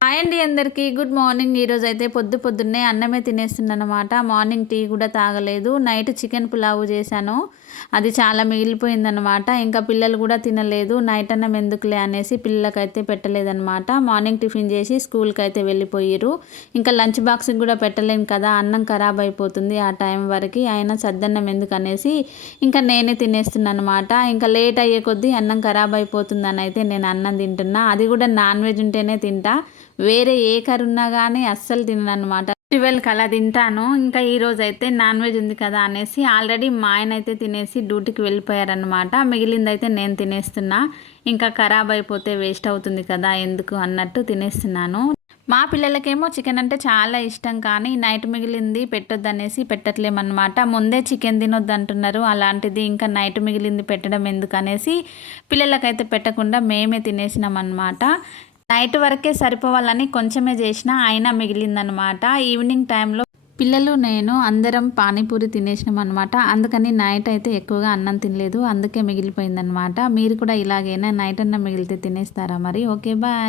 Hi అండి అందరికీ good morning. ఈరోజైతే పొద్దున్నే అన్నమే తినేస్తున్నానమాట. మార్నింగ్ టీ కూడా తాగలేదు. నైట్ చికెన్ పులావు చేశాను, అది చాలా మిగిలిపోయిందనమాట. ఇంకా పిల్లలు కూడా తినలేదు. నైట్ అన్నం ఎందుకులే అనేసి పిల్లలకైతే పెట్టలేదనమాట. మార్నింగ్ టిఫిన్ చేసి స్కూల్కి అయితే వెళ్ళిపోయారు. ఇంకా లంచ్ బాక్స్కి కూడా పెట్టలేను కదా, అన్నం ఖరాబ్ అయిపోతుంది ఆ టైం వరకు. అయినా సద్దన్నం ఎందుకు అనేసి ఇంకా నేనే తినేస్తున్నాను అనమాట. ఇంకా లేట్ అయ్యే కొద్దీ అన్నం ఖరాబ్ అయిపోతుందని అయితే నేను అన్నం తింటున్నా. అది కూడా నాన్ వెజ్ ఉంటేనే తింటా, వేరే ఏ కర్రీ ఉన్నా కానీ అస్సలు తినను అనమాట. 12కి అలా తింటాను. ఇంకా ఈరోజు అయితే నాన్ వెజ్ ఉంది కదా అనేసి ఆల్రెడీ మా ఆయన అయితే తినేసి డ్యూటీకి వెళ్ళిపోయారనమాట. మిగిలిందైతే నేను తినేస్తున్నా. ఇంకా ఖరాబ్ అయిపోతే వేస్ట్ అవుతుంది కదా ఎందుకు అన్నట్టు తినేస్తున్నాను. మా పిల్లలకేమో చికెన్ అంటే చాలా ఇష్టం, కానీ నైట్ మిగిలింది పెట్టొద్దు అనేసి పెట్టట్లేమన్నమాట. ముందే చికెన్ తినొద్దు అంటున్నారు, అలాంటిది ఇంకా నైట్ మిగిలింది పెట్టడం ఎందుకు అనేసి పిల్లలకైతే పెట్టకుండా మేమే తినేసినాం అన్నమాట. నైట్ వరకే సరిపోవాలని కొంచెమే చేసిన, అయినా మిగిలిందనమాట. ఈవినింగ్ టైంలో పిల్లలు నేను అందరం పానీపూరి తినేసినాం అనమాట. అందుకని నైట్ అయితే ఎక్కువగా అన్నం తినలేదు, అందుకే మిగిలిపోయిందనమాట. మీరు కూడా ఇలాగైనా నైట్ అన్నం మిగిలితే తినేస్తారా మరి? Okay bye.